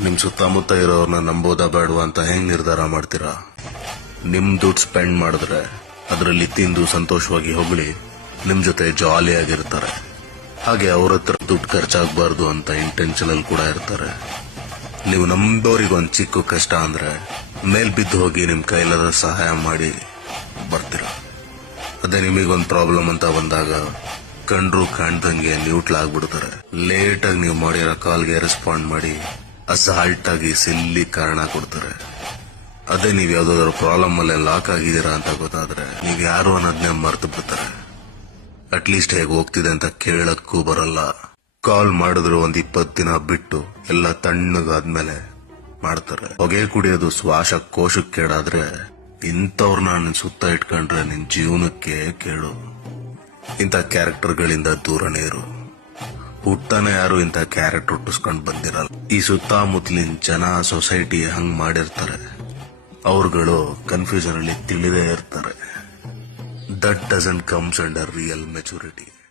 ನಿಮ್ ಸುತ್ತಮುತ್ತ ಇರೋರ್ನ ನಂಬೋದಾ ಬೇಡವಾ ಅಂತ ಹೆಂಗ್ ನಿರ್ಧಾರ ಮಾಡ್ತೀರಾ? ನಿಮ್ ದುಡ್ಡು ಸ್ಪೆಂಡ್ ಮಾಡಿದ್ರೆ ಅದರಲ್ಲಿ ತಿಂದು ಸಂತೋಷವಾಗಿ ಹೊಗಳಿ ನಿಮ್ ಜೊತೆ ಜಾಲಿಯಾಗಿರ್ತಾರೆ. ಹಾಗೆ ಅವ್ರ ಹತ್ರ ದುಡ್ಡು ಖರ್ಚಾಗಬಾರ್ದು ಅಂತ ಇಂಟೆನ್ಷನಲ್ ಕೂಡ ಇರ್ತಾರೆ. ನೀವು ನಂಬೋರಿಗೆ ಒಂದ್ ಚಿಕ್ಕ ಕಷ್ಟ ಅಂದ್ರೆ ಮೇಲ್ ಬಿದ್ದು ಹೋಗಿ ನಿಮ್ ಕೈಲಾದ ಸಹಾಯ ಮಾಡಿ ಬರ್ತೀರ. ಅದೇ ನಿಮಗೊಂದ್ ಪ್ರಾಬ್ಲಮ್ ಅಂತ ಬಂದಾಗ ಕಂಡ್ರು ಕಾಣ್ದಂಗೆ ನ್ಯೂಟ್ಲ್ ಆಗ್ಬಿಡ್ತಾರೆ. ಲೇಟ್ ಆಗಿ ನೀವು ಮಾಡಿರೋ ಕಾಲ್ಗೆ ರೆಸ್ಪಾಂಡ್ ಮಾಡಿ ಅಸಾಲ್ಟ್ ಆಗಿ ಸಿಲ್ಲಿ ಕಾರಣ ಕೊಡ್ತಾರೆ. ಅದೇ ನೀವ್ ಯಾವ್ದಾದ್ರು ಪ್ರಾಬ್ಲಮ್ ಅಲ್ಲೇ ಲಾಕ್ ಆಗಿದ್ದೀರಾ ಅಂತ ಗೊತ್ತಾದ್ರೆ ನೀವ್ ಯಾರು ಅನ್ನೋದನ್ನೇ ಮರ್ತು ಬಿಡ್ತಾರೆ. ಅಟ್ಲೀಸ್ಟ್ ಹೇಗೆ ಹೋಗ್ತಿದೆ ಅಂತ ಕೇಳಕ್ಕೂ ಬರಲ್ಲ. ಕಾಲ್ ಮಾಡಿದ್ರು ಒಂದ್ 20 ದಿನ ಬಿಟ್ಟು ಎಲ್ಲ ತಣ್ಣಗಾದ್ಮೇಲೆ ಮಾಡ್ತಾರೆ. ಹೊಗೆ ಕುಡಿಯೋದು ಶ್ವಾಸಕೋಶಕ್ಕೆ ಕೇಳಾದ್ರೆ ಇಂಥವ್ರನ್ನ ನಿನ್ ಸುತ್ತ ಇಟ್ಕೊಂಡ್ರೆ ನಿನ್ ಜೀವನಕ್ಕೆ ಕೇಳು. ಇಂಥ ಕ್ಯಾರೆಕ್ಟರ್ಗಳಿಂದ ದೂರನೇ ಇರು. ಹುಟ್ಟಾನೆ ಯಾರು ಇಂಥ ಕ್ಯಾರೆಕ್ಟರ್ ಹುಟ್ಟಿಸ್ಕೊಂಡ್ ಬಂದಿರಲ್ಲ. ಈ ಸುತ್ತಮುತ್ತಲಿನ ಜನ ಸೊಸೈಟಿ ಹಂಗ್ ಮಾಡಿರ್ತಾರೆ. ಅವ್ರುಗಳು ಕನ್ಫ್ಯೂಷನ್ ಅಲ್ಲಿ ತಿಳಿದೇ ಇರ್ತಾರೆ. That doesn't comes under real maturity.